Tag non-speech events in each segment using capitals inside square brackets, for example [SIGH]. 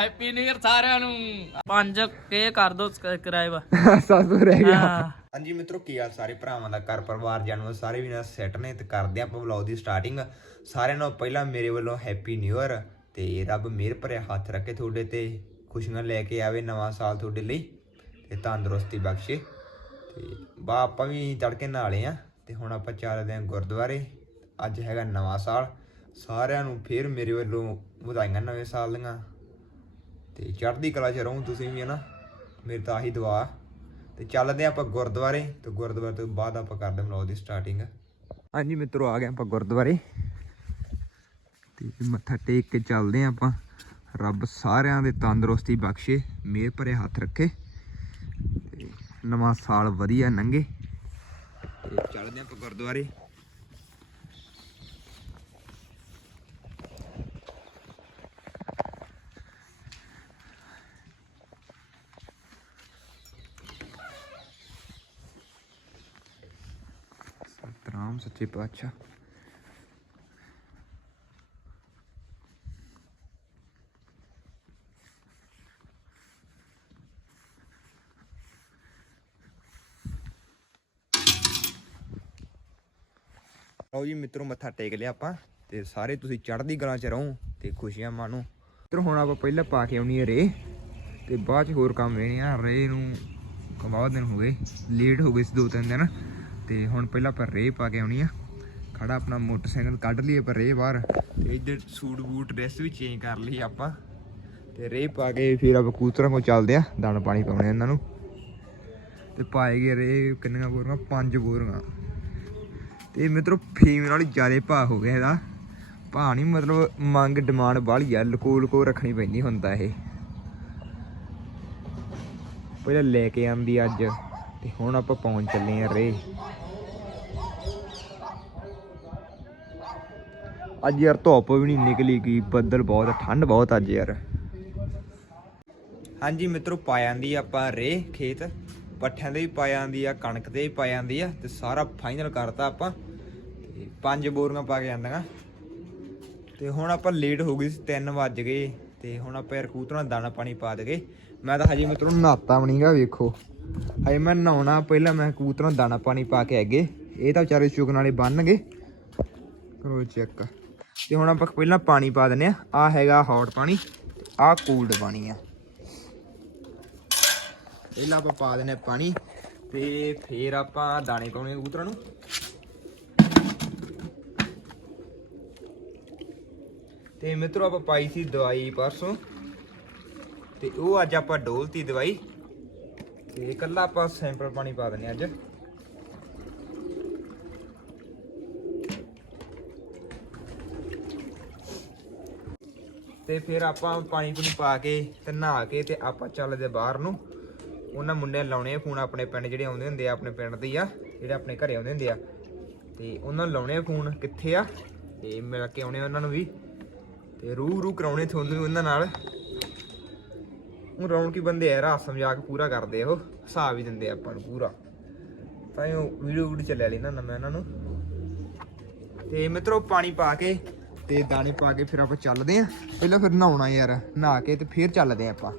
Happy new year ਸਾਰਿਆਂ ਨੂੰ। ਪੰਜ ਕੇ ਕਰ ਦੋ ਸਬਸਕ੍ਰਾਈਬ ਸਾਸੂ ਰਹਿ ਗਿਆ। ਹਾਂ। ਹਾਂਜੀ ਮਿੱਤਰੋ ਕੀ ਹਾਲ ਸਾਰੇ ਭਰਾਵਾਂ ਦਾ ਘਰ ਪਰਿਵਾਰ ਜਾਨਵਰ ਸਾਰੇ ਵੀ ਨਾਲ ਸੈੱਟ ਨੇ ਤੇ ਕਰਦੇ ਆਪਾਂ ਵਲੌਗ ਦੀ ਸਟਾਰਟਿੰਗ ਸਾਰਿਆਂ ਨੂੰ ਪਹਿਲਾਂ ਮੇਰੇ ਵੱਲੋਂ ਹੈਪੀ ਨਿਊ ਇਅਰ ਤੇ ਰੱਬ ਮਿਹਰ ਭਰਿਆ ਹੱਥ ਰੱਖੇ ਤੁਹਾਡੇ ਤੇ ਖੁਸ਼ੀਆਂ ਲੈ ਕੇ ਆਵੇ ਨਵਾਂ ਸਾਲ ਤੁਹਾਡੇ ਲਈ ਤੇ ਤੰਦਰੁਸਤੀ ਬਖਸ਼ੇ। ਤੇ ਬਾ ਆਪਾਂ ਵੀ ਤੜਕੇ ਨਾਲੇ ਆ ਤੇ ਹੁਣ ਆਪਾਂ ਚੱਲਦੇ ਆਂ ਗੁਰਦੁਆਰੇ। ਅੱਜ ਹੈਗਾ ਨਵਾਂ ਸਾਲ। ਸਾਰਿਆਂ ਨੂੰ ਫੇਰ ਮੇਰੇ ਵੱਲੋਂ ਵਧਾਈਆਂ ਨਵੇਂ ਸਾਲ ਦੀਆਂ। ਤੇ ਚੜ੍ਹਦੀ ਕਲਾ ਚ ਰਹੋ ਤੁਸੀਂ ਵੀ ਹਨਾ ਮੇਰੀ ਤਾਂ ਆਹੀ ਦੁਆ। ਤੇ ਚੱਲਦੇ ਆਪਾਂ ਗੁਰਦੁਆਰੇ। ਤੇ ਗੁਰਦੁਆਰੇ ਤੋਂ ਬਾਅਦ ਆਪਾਂ ਕਰਦੇ ਵਲੌਗ ਦੀ ਸਟਾਰਟਿੰਗ ਹਾਂਜੀ ਮਿੱਤਰੋ, ਆ ਗਏ ਆਪਾਂ ਗੁਰਦੁਆਰੇ। ਤੇ ਮੱਥਾ ਟੇਕ ਕੇ ਚੱਲਦੇ ਆਂ ਆਪਾਂ। ਰੱਬ ਸਾਰਿਆਂ ਦੇ ਤੰਦਰੁਸਤੀ ਬਖਸ਼ੇ, ਮਿਹਰ ਭਰੇ ਹੱਥ ਰੱਖੇ। ਨਵਾਂ ਸਾਲ ਵਧੀਆ ਲੰਘੇ ਤੇ ਚੱਲਦੇ ਆਂ ਆਪਾਂ ਗੁਰਦੁਆਰੇ। ਸਤਨਾਮ ਸੱਚੇ ਪਾਤਸ਼ਾਹ ਜੀ, ਮਿੱਤਰੋ, ਮੱਥਾ ਟੇਕ ਲਿਆ ਆਪਾਂ ਤੇ ਸਾਰੇ ਤੁਸੀਂ ਚੜ੍ਹਦੀ ਕਲਾ ਚ ਰਹੋ ਤੇ ਖੁਸ਼ੀਆਂ ਮਾਣੋ। ਮਿੱਤਰੋ, ਹੁਣ ਆਪਾਂ ਪਹਿਲਾਂ ਪਾ ਕੇ ਆਉਣੀ ਹੈ ਰੇ ਤੇ ਬਾਅਦ ਚ ਹੋਰ ਕੰਮ ਵੇਣੇ ਆ। ਰੇ ਨੂੰ ਬਹੁਤ ਦਿਨ ਹੋ ਗਏ, ਲੇਟ ਹੋ ਗਏ ਸੀ ਦੋ ਤਿੰਨ ਦਿਨ। ਤੇ ਹੁਣ ਪਹਿਲਾਂ ਆਪਾਂ ਰੇਹ ਪਾ ਕੇ ਆਉਣੀ ਆ। ਖੜਾ ਆਪਣਾ ਮੋਟਰਸਾਈਕਲ ਕੱਢ ਲਈਏ ਪਰ ਰੇਹ ਬਾਹਰ। ਤੇ ਇੱਧਰ ਸੂਟ ਬੂਟ ਡਰੈਸ ਵੀ ਚੇਂਜ ਕਰ ਲਈ ਆਪਾਂ। ਤੇ ਰੇਹ ਪਾ ਕੇ ਫਿਰ ਆਪਾਂ ਕੂਤਰਾਂ ਕੋਲ ਚੱਲਦੇ ਆ। ਦਾਣਾ ਪਾਣੀ ਪਾਉਣੇ ਇਹਨਾਂ ਨੂੰ। ਤੇ ਪਾਏ ਗਏ ਰੇ ਕਿੰਨੀਆਂ ਬੋਰੀਆਂ? ਪੰਜ ਬੋਰੀਆਂ। ਤੇ ਮਿੱਤਰੋ ਫੀਮ ਨਾਲ ਜ਼ਿਆਦਾ ਭਾਅ ਹੋ ਗਿਆ ਇਹਦਾ। ਭਾਅ ਨਹੀਂ, ਮਤਲਬ ਮੰਗ ਡਿਮਾਂਡ ਬਾਹਲੀ ਆ। ਲਕੋ ਲਕੋ ਰੱਖਣੀ ਪੈਂਦੀ ਹੁੰਦਾ ਇਹ। ਪਹਿਲਾਂ ਲੈ ਕੇ ਆਂਦੀ ਅੱਜ। ਤੇ ਹੁਣ ਆਪਾਂ ਪਹੁੰਚ ਚੱਲੇ ਆ ਰੇ। ਅੱਜ ਯਾਰ ਧੁੱਪ ਵੀ ਨਹੀਂ ਨਿਕਲੀ ਗਈ ਬੱਦਲ ਬਹੁਤ ਠੰਡ ਬਹੁਤ ਅੱਜ ਯਾਰ। ਹਾਂਜੀ ਮਿੱਤਰੋ, ਪਾ ਜਾਂਦੀ ਆਪਾਂ ਰੇ ਖੇਤ। ਪੱਠਿਆਂ ਦੇ ਵੀ ਪਾ ਜਾਂਦੀ ਆ, ਕਣਕ ਦੇ ਵੀ ਪਾ ਜਾਂਦੀ ਆ ਤੇ ਸਾਰਾ ਫਾਈਨਲ ਕਰਤਾ ਆਪਾਂ। ਤੇ ਪੰਜ ਬੋਰੀਆਂ ਪਾ ਕੇ ਜਾਂਦੀਆਂ ਤੇ ਹੁਣ ਆਪਾਂ ਲੇਟ ਹੋ ਗਏ ਸੀ 3 ਵੱਜ ਗਏ। ਤੇ ਹੁਣ ਆਪਾਂ ਯਾਰ ਕੂਤਰਾਂ ਦਾਣਾ ਪਾਣੀ ਪਾ ਦਗੇ ਮੈਂ ਤਾਂ ਹਜੇ ਮਿੱਤਰੋ ਨਹਾਤਾ ਵੀ ਨਹੀਂਗਾ ਵੇਖੋ। ਹਜੇ ਮੈਂ ਨਹਾਉਣਾ, ਪਹਿਲਾਂ ਮੈਂ ਕਬੂਤਰਾਂ ਨੂੰ ਦਾਣਾ ਪਾਣੀ ਪਾ ਕੇ ਅੱਗੇ। ਇਹ ਤਾਂ ਵਿਚਾਰੇ ਚੁਗਣ ਵਾਲੇ ਬੰਨਗੇ ਕਰੋ ਚੈੱਕ ਤੇ ਹੁਣ ਆਪਾਂ ਪਹਿਲਾਂ ਪਾਣੀ ਪਾ ਦਿੰਨੇ ਆ ਆ ਹੈਗਾ ਹੌਟ ਪਾਣੀ ਆ ਕੂਲਡ ਪਾਣੀ ਆ। ਪਹਿਲਾਂ ਆਪਾਂ ਪਾ ਦਿੰਨੇ ਆ ਪਾਣੀ ਤੇ ਫੇਰ ਆਪਾਂ ਦਾਣੇ ਪਾਉਣੇ ਕਬੂਤਰਾਂ ਨੂੰ। ਤੇ ਮਿੱਤਰੋ, ਆਪਾਂ ਪਾਈ ਸੀ ਦਵਾਈ ਪਰਸੋਂ। ਤੇ ਉਹ ਅੱਜ ਆਪਾਂ ਡੋਲਤੀ ਦਵਾਈ। ਤੇ ਇਕੱਲਾ ਆਪਾਂ ਸੈਂਪਲ ਪਾਣੀ ਪਾ ਦਿੰਨੇ ਆ ਅੱਜ। ਤੇ ਫਿਰ ਆਪਾਂ ਪਾਣੀ ਪੂਣੀ ਪਾ ਕੇ ਤੇ ਨਹਾ ਕੇ ਤੇ ਆਪਾਂ ਚੱਲਦੇ ਬਾਹਰ ਨੂੰ। ਉਹਨਾਂ ਮੁੰਡਿਆਂ ਨੂੰ ਲਾਉਣੇ ਆ ਫੋਨ, ਆਪਣੇ ਪਿੰਡ ਜਿਹੜੇ ਆਉਂਦੇ ਹੁੰਦੇ ਆ, ਆਪਣੇ ਪਿੰਡ ਦੇ ਆ, ਜਿਹੜੇ ਆਪਣੇ ਘਰੇ ਆਉਂਦੇ ਹੁੰਦੇ ਆ। ਤੇ ਉਹਨਾਂ ਨੂੰ ਲਾਉਣੇ ਆ ਫੋਨ, ਕਿੱਥੇ ਆ? ਤੇ ਮਿਲ ਕੇ ਆਉਣੇ ਆ ਉਹਨਾਂ ਨੂੰ ਵੀ। ਤੇ ਰੂਹ ਰੂਹ ਕਰਾਉਣੇ ਤੁਹਾਨੂੰ ਵੀ ਉਹਨਾਂ ਨਾਲ। ਉਹ ਰੌਣਕੀ ਬੰਦੇ ਆ ਰਾਤ ਸਮਝਾ ਕੇ ਪੂਰਾ ਕਰਦੇ ਉਹ, ਹਿਸਾਬ ਵੀ ਦਿੰਦੇ ਆਪਾਂ ਨੂੰ ਪੂਰਾ। ਤਾਂ ਇਹ ਵੀਡੀਓ ਵੀਡੀਓ ਚੱਲਿਆ ਲੈਣਾ ਨਾ ਮੈਂ ਇਹਨਾਂ ਨੂੰ। ਤੇ ਮਿੱਤਰੋ ਪਾਣੀ ਪਾ ਕੇ ਤੇ ਦਾਣੇ ਪਾ ਕੇ ਫਿਰ ਆਪਾਂ ਚੱਲਦੇ ਆਂ। ਪਹਿਲਾਂ ਫਿਰ ਨਹਾਉਣਾ ਯਾਰ, ਨਹਾ ਕੇ ਤੇ ਫਿਰ ਚੱਲਦੇ ਆਂ ਆਪਾਂ।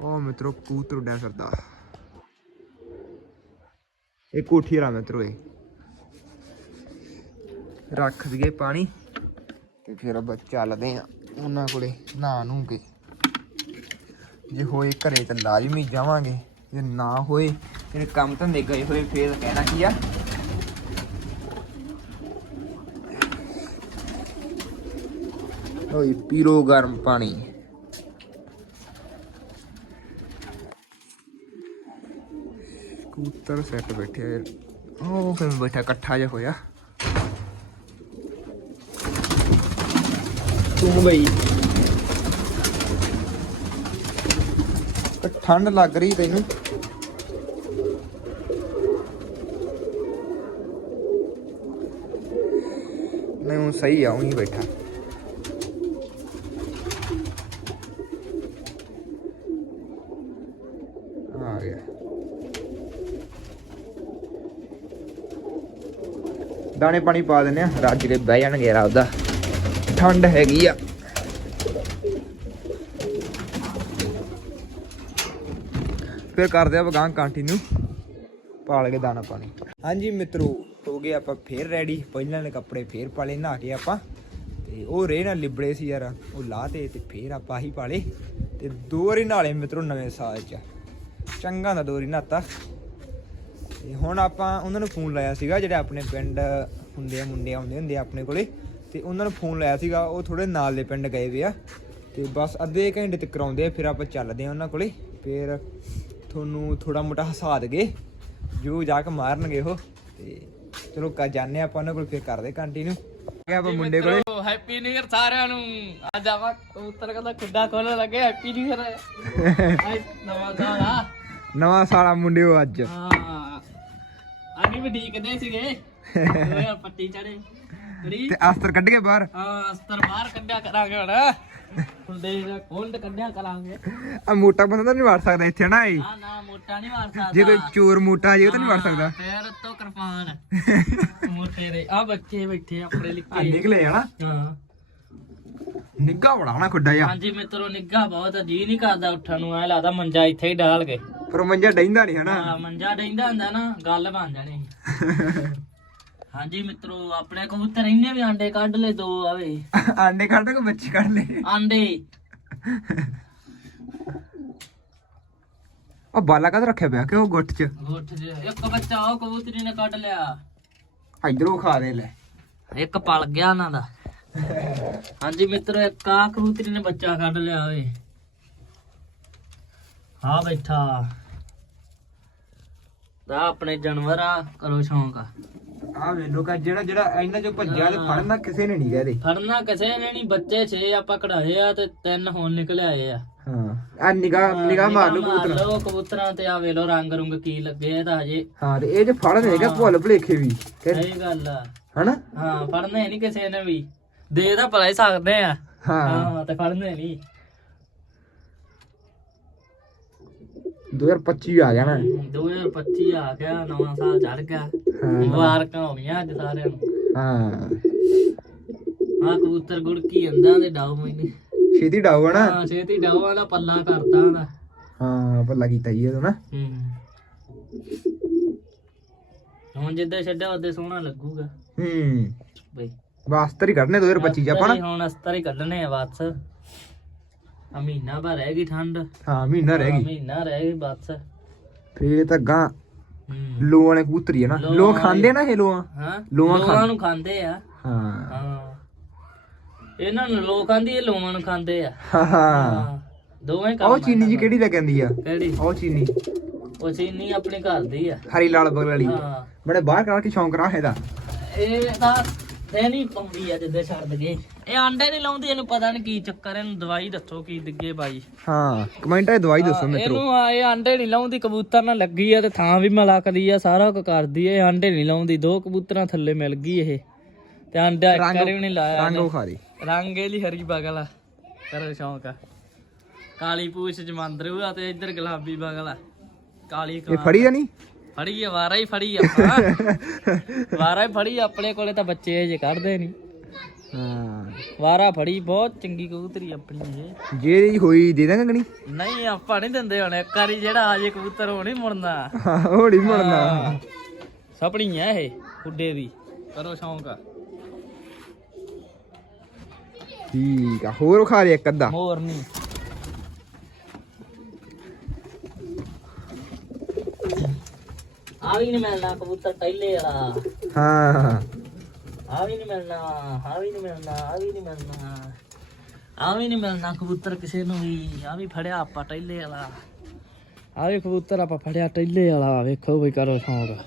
ਉਹ ਮਿੱਤਰੋ ਕੂਤਰ ਉੱਡਿਆ ਫਿਰਦਾ। ਇਹ ਕੋਠੀ ਰਾ ਮਿੱਤਰੋ ਇਹ। ਰੱਖ ਦਈਏ ਪਾਣੀ ਤੇ ਫਿਰ ਆਪਾਂ ਚੱਲਦੇ ਆਂ ਉਹਨਾਂ ਕੋਲੇ ਨਹਾ ਨੂੰ ਕੇ। ਜੇ ਹੋਏ ਘਰੇ ਤਾਂ ਲਾਜ਼ਮੀ ਜਾਵਾਂਗੇ, ਜੇ ਨਾ ਹੋਏ ਫਿਰ ਕੰਮ ਧੰਦੇ ਗਏ ਹੋਏ, ਫੇਰ ਕਹਿਣਾ ਕੀ ਆ? ਓਏ ਪੀਰੋ ਗਰਮ ਪਾਣੀ। ਕਬੂਤਰ ਸੈੱਟ ਬੈਠੇ ਯਾਰ। ਉਹ ਕਿਵੇਂ ਬੈਠਾ? ਇਕੱਠਾ ਜਿਹਾ ਹੋਇਆ। ਤੂੰ ਬਈ। ਠੰਡ ਲੱਗ ਰਹੀ ਤੈਨੂੰ। ਨਹੀਂ ਉਹ ਸਹੀ ਆ, ਉਹੀ ਬੈਠਾ। ਆ ਗਿਆ। ਦਾਣੇ ਪਾਣੀ ਪਾ ਦਿੰਨੇ ਆ ਰੱਜ ਕੇ ਬਹਿ ਜਾਣਗੇ ਰਾਤ ਦਾ। ਠੰਡ ਹੈਗੀ ਆ। ਫਿਰ ਕਰਦੇ ਆ ਗਾਂ ਕੰਟੀਨਿਊ ਪਾਲ ਕੇ ਦਾਣਾ ਪਾਣੀ। ਹਾਂਜੀ ਮਿੱਤਰੋ, ਹੋ ਗਏ ਆਪਾਂ ਫੇਰ ਰੈਡੀ ਪਹਿਲਾਂ ਨੇ ਕੱਪੜੇ ਫੇਰ ਪਾਲੇ, ਨਹਾ ਕੇ ਆਪਾਂ। ਤੇ ਉਹ ਰੇ ਨਾਲ ਲਿਬੜੇ ਸੀ ਯਾਰ, ਉਹ ਲਾਹ ਤੇ ਫੇਰ ਆਪਾਂ ਹੀ ਪਾਲੇ। ਤੇ ਦੋ ਵਾਰੀ ਨਾਲੇ ਮਿੱਤਰੋ ਨਵੇਂ ਸਾਲ ਚ। ਚੰਗਾ ਦਾ ਦੋ ਵਾਰੀ ਨਹਾਤਾ। ਤੇ ਹੁਣ ਆਪਾਂ ਉਹਨਾਂ ਨੂੰ ਫੋਨ ਲਾਇਆ ਸੀਗਾ, ਜਿਹੜੇ ਆਪਣੇ ਪਿੰਡ ਹੁੰਦੇ ਆ, ਮੁੰਡੇ ਆਉਂਦੇ ਹੁੰਦੇ ਆ ਆਪਣੇ ਕੋਲੇ। ਤੇ ਉਹਨਾਂ ਨੂੰ ਫੋਨ ਲਾਇਆ ਸੀਗਾ, ਉਹ ਥੋੜੇ ਨਾਲ ਦੇ ਪਿੰਡ ਗਏ ਵੇ ਆ। ਤੇ ਬਸ ਅੱਧੇ ਘੰਟੇ ਤੱਕ ਆਉਂਦੇ ਆ, ਫਿਰ ਆਪਾਂ ਚੱਲਦੇ ਆ ਉਹਨਾਂ ਕੋਲੇ। ਫਿਰ ਤੁਹਾਨੂੰ ਥੋੜਾ ਮੋਟਾ ਹਸਾ ਦਗੇ। ਜੋ ਜਾ ਕੇ ਮਾਰਨਗੇ ਉਹ। ਤੇ ਚਲੋ ਕਾ ਜਾਣੇ ਆਪਾਂ ਉਹਨਾਂ ਕੋਲ ਫਿਰ ਕਰਦੇ ਕੰਟੀਨਿਊ ਗਿਆ ਆਪਾਂ ਮੁੰਡੇ ਕੋਲੇ। ਹੈਪੀ ਨਿਊ ਇਅਰ ਸਾਰਿਆਂ ਨੂੰ। ਅੱਜ ਆਪਾਂ ਕਬੂਤਰ ਕਹਿੰਦਾ ਖੁੱਡਾ ਖੋਲਣ ਲੱਗੇ ਹੈਪੀ ਨਿਊ ਇਅਰ ਅੱਜ ਨਵਾਂ ਸਾਲ ਆ। ਨਵਾਂ ਸਾਲਾ ਮੁੰਡੇ ਉਹ ਅੱਜ। ਹਾਂ। ਆਗੇ ਵੀ ਢੀਕਦੇ ਸੀਗੇ। [LAUGHS] ਓਏ ਪੱਟੀ ਚੜੇ ਤੇ ਅਸਤਰ ਕੱਢ ਕੇ ਬਾਹਰ। ਹਾਂ ਅਸਤਰ ਬਾਹਰ ਕੱਢਿਆ ਕਰਾਂਗੇ ਹੁਣ। ਹੁੰਦੇ ਦਾ ਕੁੰਡ ਕੱਢਿਆ ਕਰਾਂਗੇ। ਆ ਮੋਟਾ ਬੰਦਾ ਤਾਂ ਨਹੀਂ ਵੜ ਸਕਦਾ ਇੱਥੇ ਨਾ ਇਹ? ਨਾ ਨਾ ਮੋਟਾ ਨਹੀਂ ਮਾਰ ਸਕਦਾ। ਜੇ ਕੋਈ ਚੋਰ ਮੋਟਾ ਜੇ ਉਹ ਤਾਂ ਨਹੀਂ ਵੜ ਸਕਦਾ। ਫੇਰ ਤੋਂ ਕਿਰਪਾਨ ਮੋਟੇ ਦੇ। ਆ ਬੱਚੇ ਬੈਠੇ ਆਪਣੇ ਲਿਖੇ ਨਿਕਲੇ ਹਨਾ ਹਾਂ। ਨਿੱਗਾ ਬੜਾ ਹਨਾ ਖੁੱਡਾ ਜਾ ਹਾਂਜੀ ਮਿੱਤਰੋ ਨਿੱਗਾ ਬਹੁਤ ਜੀ ਨਹੀਂ ਕਰਦਾ ਉੱਠਣ ਨੂੰ ਐ ਲੱਗਦਾ ਮੰਜਾ ਇੱਥੇ ਹੀ ਡਾਲ ਕੇ। ਪਰ ਮੰਜਾ ਡੈਂਦਾ ਨਹੀਂ ਹਨਾ ਹਾਂ ਮੰਜਾ ਡੈਂਦਾ ਹੁੰਦਾ ਨਾ ਗੱਲ ਬਣ ਜਾਣੀ [LAUGHS] ਹਾਂਜੀ ਮਿੱਤਰੋ ਆਪਣੇ ਕਬੂਤਰ ਇੰਨੇ ਵੀ ਆਂਡੇ ਕੱਢ ਲੈ ਦੋ ਆਵੇ। ਆਂਡੇ ਕੱਢ ਕੇ ਬੱਚੇ ਕੱਢ ਲੈ ਆਂਡੇ। ਉਹ ਬਾਲਾ ਕਦ ਰੱਖਿਆ ਪਿਆ ਕਿ ਉਹ ਗੁੱਟ 'ਚ? ਉੱਠ ਜੇ ਇੱਕ ਬੱਚਾ ਉਹ ਕਬੂਤਰੀ ਨੇ ਕੱਢ ਲਿਆ। ਇਧਰੋਂ ਖਾ ਦੇ ਲੈ। ਇੱਕ ਪਲ ਗਿਆ ਉਹਨਾਂ ਦਾ। ਹਾਂਜੀ ਮਿੱਤਰੋ ਇੱਕ ਆ ਕਬੂਤਰੀ ਨੇ ਬੱਚਾ ਕੱਢ ਲਿਆ ਓਏ ਹਾਂ ਬੈਠਾ। ਦਾ ਆਪਣੇ ਜਾਨਵਰ ਆ ਕਰੋ ਸ਼ੌਂਕ ਆ। ਵੇਲੋ ਕਾ ਜਿਹੜਾ ਜਿਹੜਾ ਇਹਨਾਂ ਚੋਂ ਭੱਜਿਆ ਤੇ ਫੜਨਾ ਕਿਸੇ ਨੇ ਨਹੀਂ ਕਹਦੇ। ਫੜਨਾ ਕਿਸੇ ਨੇ ਨਹੀਂ ਬੱਚੇ 6 ਆਪਾਂ ਕਢਾਏ ਆ ਤੇ ਤਿੰਨ ਹੁਣ ਨਿਕਲ ਆਏ ਆ। ਹਾਂ ਆ ਨਿਗਾਹ ਨਿਗਾਹ ਮਾਰ ਨਿਗਾਹ ਕਬੂਤਰ। ਲਓ ਕਬੂਤਰਾਂ ਤੇ ਆ ਵੇਲੋ ਰੰਗ ਰੁੰਗ ਕੀ ਲੱਗੇ ਆ ਤਾਂ ਹਜੇ। ਹਾਂ ਤੇ ਇਹ ਜੇ ਫੜ ਦੇਗਾ ਭੁੱਲ ਭੁਲੇਖੇ ਵੀ ਸਹੀ ਗੱਲ ਆ। ਹਨਾ? ਹਾਂ ਫੜਨੇ ਨਹੀਂ ਕਿਸੇ ਨੇ ਵੀ। ਦੇ ਤਾਂ ਭਲਾ ਹੀ ਸਕਦੇ ਆ। ਹਾਂ। ਤੇ ਫੜਨੇ ਨਹੀਂ। 2025 ਆ ਗਿਆ ਨਾ। 2025 ਆ ਗਿਆ ਨਵਾਂ ਸਾਲ ਚੜ ਗਿਆ। ਮੁਬਾਰਕਾਂ ਹੋ ਗਈਆਂ ਅੱਜ ਸਾਰਿਆਂ ਨੂੰ। ਹਾਂ। ਆ ਕਬੂਤਰ ਗੁੜਕੀ ਜਾਂਦਾ ਤੇ ਡਾਉ ਮੈਨੇ ਛੇਤੀ ਹਾਂ ਛੇਤੀ ਡਾਉ ਵਾਲਾ ਪੱਲਾ ਕਰਤਾ ਉਹਦਾ ਹਾਂ ਭੱਲਾ ਕੀਤਾ ਹੀ ਇਹ ਨਾ ਹੂੰ। ਹੁਣ ਜਿੱਦਾਂ ਛੱਡਿਆ ਉਹਦੇ ਸੋਹਣਾ ਲੱਗੂਗਾ। ਹੂੰ। ਬਈ। ਵਾਸਤਰ ਹੀ ਕਰਨੇ 2025 ਚ ਆਪਾਂ ਨਾ। ਹੁਣ ਅਸਤਰ ਹੀ ਕੱਢਣੇ ਆ ਬਸ। ਮਹੀਨਾ ਭਰ ਰਹਿ ਗਈ ਠੰਡ। ਹਾਂ ਮਹੀਨਾ ਰਹਿ ਗਈ। ਮਹੀਨਾ ਰਹਿ ਗਈ ਬਸ। ਫੇਰ ਤਾਂ ਗਾਂ ਲੋਆਂ ਨੇ ਕਬੂਤਰੀ ਹੈ ਨਾ। ਲੋਆਂ ਲੋਆਂ ਖਾਂਦੇ ਨਾ ਇਹ ਲੋਆਂ ਹਾਂ। ਲੋਆਂ ਲੋਕਾਂ ਨੂੰ ਖਾਂਦੇ ਆ। ਹਾਂ। ਹਾਂ। ਇਹਨਾਂ ਨੂੰ ਲੋਕ ਆਂਦੀ ਇਹ ਲੋਕਾਂ ਨੂੰ ਖਾਂਦੇ ਆ। ਹਾਂ ਦੋਵੇਂ ਕੰਮ ਉਹ ਚੀਨੀ ਜੀ ਕਿਹੜੀ ਲੱਗਦੀ ਆ? ਕਿਹੜੀ? ਉਹ ਚੀਨੀ। ਉਹ ਚੀਨੀ ਆਪਣੇ ਘਰ ਦੀ ਆ। ਹਰੀ ਲਾਲ ਬਗਲ ਵਾਲੀ। ਹਾਂ। ਬੜੇ ਬਾਹਰ ਕਰਾ ਕੇ ਸ਼ੌਂਕ ਰਾ ਇਹਦਾ? ਇਹ ਤਾਂ ਇਹ ਨਹੀਂ ਆ ਜਿੱਦੇ ਛੱਡ ਗਏ ਇਹ ਆਂਡੇ ਨਹੀਂ ਲਾਉਂਦੀ ਇਹਨੂੰ ਪਤਾ ਨਹੀਂ ਕੀ ਚੱਕਰ ਇਹਨੂੰ ਦਵਾਈ ਦੱਸੋ ਕੀ ਦਿੱਗੇ ਬਾਈ। ਹਾਂ ਕਮੈਂਟਾਂ 'ਚ ਦਵਾਈ ਦੱਸੋ ਮਿੱਤਰੋ। ਇਹਨੂੰ ਆ ਇਹ ਆਂਡੇ ਨਹੀਂ ਲਾਉਂਦੀ ਕਬੂਤਰ ਨਾਲ ਲੱਗੀ ਆ ਤੇ ਥਾਂ ਵੀ ਮਲਕਦੀ ਆ ਸਾਰਾ ਕੁਝ ਕਰਦੀ ਆ ਇਹ ਆਂਡੇ ਨਹੀਂ ਲਾਉਂਦੀ ਦੋ ਕਬੂਤਰਾਂ ਥੱਲੇ ਮਿਲ ਗਈ ਇਹ। ਤੇ ਆਂਡਾ ਇੱਕ ਵਾਰੀ ਵੀ ਨਹੀਂ ਲਾਇਆ ਰੰਗ ਦੇ। ਰੰਗ ਇਹਲੀ ਹਰੀ ਬਗਲ ਆ ਕਰੋ ਸ਼ੌਂਕ ਆ। ਕਾਲੀ ਪੂਛ ਜਮੰਦਰੂ ਆ ਤੇ ਇੱਧਰ ਗੁਲਾਬੀ ਬਗਲ ਆ ਕਾਲੀ ਇਹ ਕਾਂ ਫੜੀ ਆ ਨਹੀਂ ਫੜੀ ਆ ਵਾਰਾ ਹੀ ਫੜੀ ਆਪਾਂ। [LAUGHS] ਵਾਰਾ ਹੀ ਫੜੀ ਆਪਣੇ ਕੋਲੇ ਤਾਂ ਬੱਚੇ ਜੇ ਕੱਢਦੇ ਨਹੀਂ ਹਾਂ। ਵਾਰਾ ਫੜੀ ਬਹੁਤ ਚੰਗੀ ਕਬੂਤਰੀ ਆਪਣੀ ਇਹ। ਜੇ ਇਹਦੀ ਹੋਈ ਦੇ ਦਾਂਗੇ ਗਣੀ ਨਹੀਂ ਆਪਾਂ ਨਹੀਂ ਦਿੰਦੇ ਹੁਣ ਇੱਕ ਵਾਰੀ ਜਿਹੜਾ ਆ ਜੇ ਕਬੂਤਰ ਨਹੀਂ ਮੁੜਨਾ। ਹਾਂ ਹੋੜੀ ਮੁੜਨਾ। ਸਪਣੀ ਆ ਇਹ ਉੱਡੇ ਦੀ। ਕਰੋ ਸ਼ੌਂਕ ਆ। ਠੀਕ ਆ ਹੋਰ ਖਾ ਦੇ ਇੱਕ ਅੱਧਾ। ਮੋਰ ਨਹੀਂ। ਆ ਵੀ ਨਹੀਂ ਮਿਲਣਾ ਕਬੂਤਰ ਟੈਲੇ ਵਾਲਾ। ਹਾਂ। ਆ ਵੀ ਨਹੀਂ ਮਿਲਣਾ ਆ ਵੀ ਨਹੀਂ ਮਿਲਣਾ ਆ ਵੀ ਨਹੀਂ ਮਿਲਣਾ ਆ ਵੀ ਨਹੀਂ ਮਿਲਣਾ ਕਬੂਤਰ ਕਿਸੇ ਨੂੰ ਵੀ ਆ ਵੀ ਫੜਿਆ ਆਪਾਂ ਟੈਲੇ ਵਾਲਾ ਆ ਵੀ ਕਬੂਤਰ ਆਪਾਂ ਫੜਿਆ ਟੈਲੇ ਵਾਲਾ ਵੇਖੋ ਬਈ ਕਰੋ ਸ਼ੌਂਕ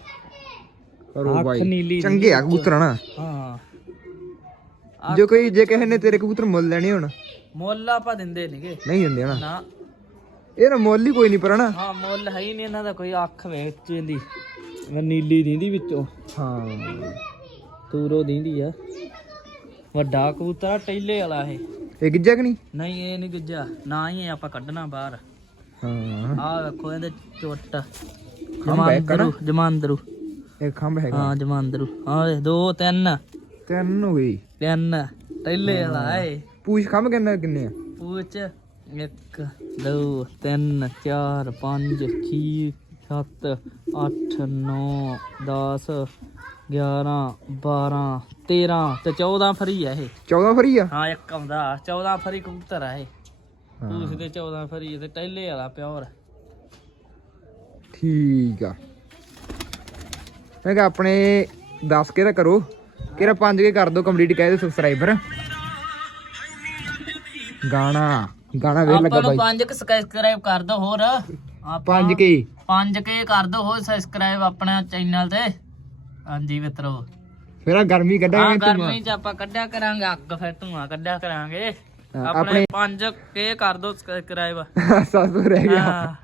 ਕਰੋ ਬਾਈ ਚੰਗੇ ਆ ਕਬੂਤਰ ਨਾ ਹਾਂ ਜੋ ਕੋਈ ਜੇ ਕਿਸੇ ਨੇ ਤੇਰੇ ਕਬੂਤਰ ਮੁੱਲ ਲੈਣੇ ਹੁਣ ਮੁੱਲ ਆਪਾਂ ਦਿੰਦੇ ਨਹੀਂਗੇ ਨਹੀਂ ਦਿੰਦੇ ਹਨਾ ਨਾ ਇਹ ਨਾ ਮੁੱਲ ਹੀ ਕੋਈ ਨਹੀਂ ਪਰ ਹਨਾ ਹਾਂ ਮੁੱਲ ਹੈ ਹੀ ਨਹੀਂ ਇਹਨਾਂ ਦਾ ਕੋਈ ਅੱਖ ਵੇਚ ਇਹਦੀ ਮੈਂ ਨੀਲੀ ਦੀਂਦੀ ਵਿੱਚੋਂ ਹਾਂ ਤੂਰੋ ਦੀਂਦੀ ਆ। ਵੱਡਾ ਕਬੂਤਰ ਆ, ਟੈਲੇ ਵਾਲਾ ਇਹ। ਇਹ ਗਿੱਜਾ ਕਿ ਨਹੀਂ? ਨਹੀਂ ਇਹ ਨਹੀਂ ਗੁੱਜਾ। ਨਾ ਹੀ ਇਹ ਆਪਾਂ ਕੱਢਣਾ ਬਾਹਰ। ਹਾਂ। ਆਹ ਵੇਖੋ ਇਹਦੇ ਚੁੱਟ। ਖੰਭ ਹੈ? ਜਮਾਂਦਰੂ ਇਹ ਖੰਭ ਹੈਗਾ। ਹਾਂ ਜਮਾਂਦਰੂ। ਹਾਂ ਵੇ ਦੋ ਤਿੰਨ। ਤਿੰਨ ਹੋ ਗਈ। ਤਿੰਨ। ਟੈਲੇ ਵਾਲਾ ਏ ਪੂਛ ਖੰਭ ਕਿੰਨਾ ਕਿੰਨੇ ਆ? ਪੂਛ ਇੱਕ ਦੋ ਤਿੰਨ ਚਾਰ ਪੰਜ ਛੇ ਸੱਤ ਅੱਠ ਨੌ 10 11 12 13 ਤੇ 14 ਫਰੀ ਆ ਇਹ। 14 ਫਰੀ ਆ? ਹਾਂ ਇੱਕ ਆਉਂਦਾ। 14 ਫਰੀ ਕਬੂਤਰ ਆ ਇਹ। ਪੂਛ ਦੇ 14 ਫਰੀ ਤੇ ਟੈਲੇ ਵਾਲਾ ਪਿਓਰ। ਠੀਕ ਆ। ਮੈਂ ਕਿਹਾ ਆਪਣੇ 10 ਕੇ ਤਾਂ ਕਰੋ। ਕਿਹੜਾ 5 ਕੇ ਕਰ ਦਿਓ ਕੰਪਲੀਟ ਕਹਿ ਦਿਓ ਸਬਸਕ੍ਰਾਈਬਰ ਗਾਣਾ ਗਾਣਾ ਵੇਖ ਲੱਗਾ ਆਪਾਂ ਨੂੰ ਬਾਈ। 5 ਸਬਸਕ੍ਰਾਈਬ ਕਰ ਦੋ ਹੋਰ। ਆਪਾਂ 5 ਕੇ? 5 ਕੇ ਕਰ ਦੋ ਹੋਰ ਸਬਸਕ੍ਰਾਈਬ ਆਪਣੇ ਚੈਨਲ ਤੇ। ਹਾਂਜੀ ਮਿੱਤਰੋ। ਫਿਰ ਆ ਗਰਮੀ ਹਾਂ ਕੱਢਾਂਗੇ ਧੂੰਆਂ। ਗਰਮੀ ਚ ਆਪਾਂ ਕੱਢਿਆ ਕਰਾਂਗੇ ਅੱਗ ਫਿਰ ਧੂਆਂ ਕੱਢਿਆ ਕਰਾਂਗੇ। ਹਾਂ, ਆਪਣੇ 5 ਕੇ ਕਰ ਦੋ ਸਬਸਕ੍ਰਾਈਬ ਸੱਸ ਰਹਿ ਗਿਆ। ਹਾਂ।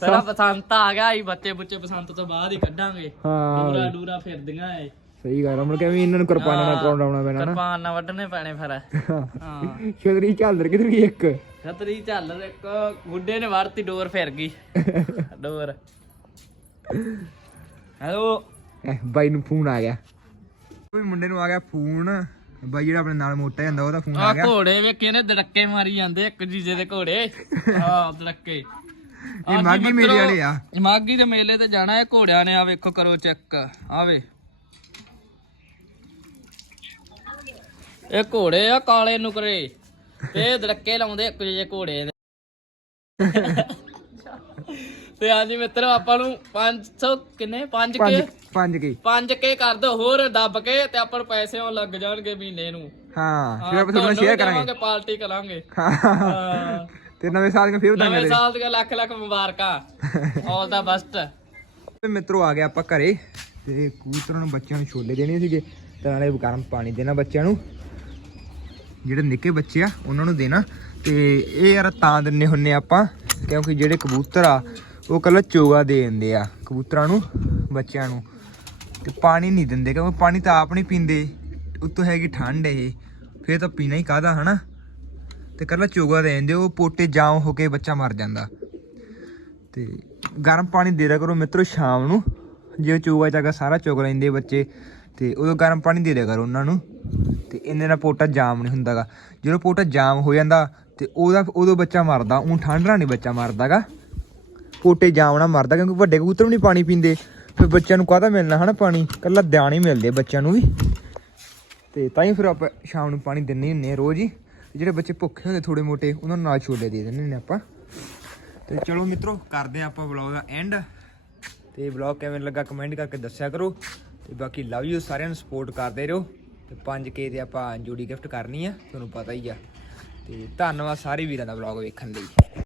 ਪਹਿਲਾਂ ਬਸੰਤ ਆ ਗਿਆ ਹੀ ਬੱਚੇ ਬੁੱਚੇ ਬਸੰਤ ਤੋਂ ਬਾਅਦ ਹੀ ਕੱਢਾਂਗੇ। ਹਾਂ। ਡੂਰਾ ਡੂਰਾ ਫਿਰਦੀਆਂ ਏ ਸਹੀ ਗੱਲ ਅਮਰ ਕਹਿੰਦੇ ਇਹਨਾਂ ਨੂੰ ਕਿਰਪਾਨਾਂ ਨਾਲ ਕਰਾਉਣਾ ਪੈਣਾ ਨਾ। ਕਿਰਪਾਨ ਨਾਲ ਵੱਢਣੇ ਪੈਣੇ ਫਿਰ। ਹਾਂ। ਛਤਰੀ ਝਾਲਰ ਕਿਧਰ ਗਈ ਇੱਕ? ਖਤਰੀ ਝੱਲ ਇੱਕ ਗੁੱਡੇ ਨੇ ਵੜਤੀ ਡੋਰ ਫਿਰ ਗਈ। [LAUGHS] ਡੋਰ। ਹੈਲੋ। ਐ ਬਾਈ ਨੂੰ ਫੋਨ ਆ ਗਿਆ। ਕੋਈ ਮੁੰਡੇ ਨੂੰ ਆ ਗਿਆ ਫੋਨ। ਬਾਈ ਜਿਹੜਾ ਆਪਣੇ ਨਾਲ ਮੋਟਾ ਜਾਂਦਾ ਉਹਦਾ ਫੋਨ ਆ ਆ ਗਿਆ। ਘੋੜੇ ਵੇਖੇ ਨੇ ਦੜੱਕੇ ਮਾਰੀ ਜਾਂਦੇ ਇੱਕ ਜੀਜੇ ਦੇ ਘੋੜੇ। ਹਾਂ ਦੜੱਕੇ। ਇਹ ਮਾਗੀ ਮੇਲੇ ਵਾਲੇ ਆ। ਮਾਗੀ ਦੇ ਮੇਲੇ ਤੇ ਜਾਣਾ ਹੈ ਘੋੜਿਆਂ ਨੇ ਆ ਵੇਖੋ ਕਰੋ ਚੈੱਕ। ਆਵੇ। ਇਹ ਘੋੜੇ ਆ ਕਾਲੇ ਨੁਕਰੇ। ਤੇ ਦੜੱਕੇ ਲਾਉਂਦੇ ਇੱਕ ਜਿਹੇ ਘੋੜੇ ਦੇ। ਤੇ ਹਾਂਜੀ ਮਿੱਤਰੋ ਆਪਾਂ ਨੂੰ 500 ਕਿੰਨੇ? 5 ਪੰਜ ਕੇ? ਪੰਜ ਕੇ। 5 ਕੇ ਕਰ ਦੋ ਹੋਰ ਦੱਬ ਕੇ ਤੇ ਆਪਾਂ ਨੂੰ ਪੈਸੇ ਆਉਣ ਲੱਗ ਜਾਣਗੇ ਮਹੀਨੇ ਨੂੰ। ਹਾਂ ਫਿਰ ਆਪਾਂ ਤੁਹਾਨੂੰ ਸ਼ੇਅਰ ਕਰਾਂਗੇ। ਪਾਰਟੀ ਕਰਾਂਗੇ। ਹਾਂ ਤੇ ਨਵੇਂ ਸਾਲ ਦੀਆਂ ਫਿਰ ਨਵੇਂ ਵਧਾਈਆਂ ਸਾਲ ਦੀਆਂ ਲੱਖ ਲੱਖ ਮੁਬਾਰਕਾਂ। ਆਲ ਦਾ ਬੈਸਟ ਤੇ ਮਿੱਤਰੋ ਆ ਗਿਆ ਆਪਾਂ ਘਰੇ। ਤੇ ਕਬੂਤਰਾਂ ਨੂੰ ਬੱਚਿਆਂ ਨੂੰ ਛੋਲੇ ਦੇਣੇ ਸੀਗੇ। ਤੇ ਨਾਲੇ ਗਰਮ ਪਾਣੀ ਦੇਣਾ ਬੱਚਿਆਂ ਨੂੰ। ਜਿਹੜੇ ਨਿੱਕੇ ਬੱਚੇ ਆ ਉਹਨਾਂ ਨੂੰ ਦੇਣਾ। ਤੇ ਇਹ ਯਾਰ ਤਾਂ ਦਿੰਨੇ ਹੁੰਨੇ ਆਪਾਂ। ਕਿਉਂਕਿ ਜਿਹੜੇ ਕਬੂਤਰ ਆ ਉਹ ਕੱਲਾ ਚੋਗਾ ਦੇ ਦਿੰਦੇ ਆ ਕਬੂਤਰਾਂ ਨੂੰ, ਬੱਚਿਆਂ ਨੂੰ। ਤੇ ਪਾਣੀ ਨਹੀਂ ਦਿੰਦੇ, ਕਿਉਂਕਿ ਪਾਣੀ ਤਾਂ ਆਪ ਨਹੀਂ ਪੀਂਦੇ। ਉੱਤੋਂ ਹੈਗੀ ਠੰਡ ਇਹ, ਫੇਰ ਤਾਂ ਪੀਣਾ ਹੀ ਕਾਹਦਾ, ਹਨਾ? ਤੇ ਕੱਲਾ ਚੋਗਾ ਦੇ ਦਿੰਦੇ, ਉਹ ਪੋਟੇ ਜਾਮ ਹੋ ਕੇ ਬੱਚਾ ਮਰ ਜਾਂਦਾ। ਤੇ ਗਰਮ ਪਾਣੀ ਦੇ ਦਿਆ ਕਰੋ ਮਿੱਤਰੋ ਸ਼ਾਮ ਨੂੰ। ਜੇ ਚੋਗਾ ਚਾਗਾ ਸਾਰਾ ਚੁਗ ਲੈਂਦੇ ਬੱਚੇ, ਤੇ ਉਦੋਂ ਗਰਮ ਪਾਣੀ ਦੇ ਦਿਆ ਕਰੋ ਉਹਨਾਂ ਨੂੰ। ਤੇ ਇੰਨੇ ਨਾਲ ਪੋਟਾ ਜਾਮ ਨਹੀਂ ਹੁੰਦਾਗਾ। ਜਦੋਂ ਪੋਟਾ ਜਾਮ ਹੋ ਜਾਂਦਾ, ਤੇ ਉਹਦਾ, ਉਦੋਂ ਬੱਚਾ ਮਰਦਾ ਉਹ ਠੰਡ ਨਾਲ ਨਹੀਂ ਬੱਚਾ ਮਰਦਾਗਾ। ਪੋਟੇ ਜਾਮ ਨਾਲ ਮਰਦਾ, ਕਿਉਂਕਿ ਵੱਡੇ ਕਬੂਤਰ ਵੀ ਨਹੀਂ ਪਾਣੀ ਪੀਂਦੇ। ਫਿਰ ਬੱਚਿਆਂ ਨੂੰ ਕਾਹਦਾ ਮਿਲਣਾ, ਹਨਾ ਪਾਣੀ? ਕੱਲਾ ਦਿਆਣ ਹੀ ਮਿਲਦੇ ਬੱਚਿਆਂ ਨੂੰ ਵੀ। ਤੇ ਤਾਂ ਹੀ ਫਿਰ ਆਪਾਂ ਸ਼ਾਮ ਨੂੰ ਪਾਣੀ ਦਿੰਨੇ ਹੁੰਨੇ ਆ ਰੋਜ਼ ਹੀ। ਜਿਹੜੇ ਬੱਚੇ ਭੁੱਖੇ ਹੁੰਦੇ ਥੋੜੇ ਮੋਟੇ, ਉਹਨਾਂ ਨੂੰ ਨਾਲ ਛੋਲੇ ਦੇ ਦਿੰਦੇ ਨੇ ਆਪਾਂ। ਤੇ ਚਲੋ ਮਿੱਤਰੋ, ਕਰਦੇ ਆ ਆਪਾਂ ਵਲੌਗ ਦਾ ਐਂਡ ਤੇ ਵਲੌਗ ਕਿਵੇਂ ਲੱਗਾ ਕਮੈਂਟ ਕਰਕੇ ਦੱਸਿਆ ਕਰੋ। ਤੇ ਬਾਕੀ ਲਵ ਯੂ ਸਾਰਿਆਂ ਨੂੰ ਸਪੋਰਟ ਕਰਦੇ ਰਹੋ। ਤੇ 5k ਦੇ ਆਪਾਂ ਜੋੜੀ ਗਿਫਟ ਕਰਨੀ ਆ, ਤੁਹਾਨੂੰ ਪਤਾ ਹੀ ਆ। ਤੇ ਧੰਨਵਾਦ ਸਾਰੇ ਵੀਰਾਂ ਦਾ ਵਲੌਗ ਵੇਖਣ ਲਈ।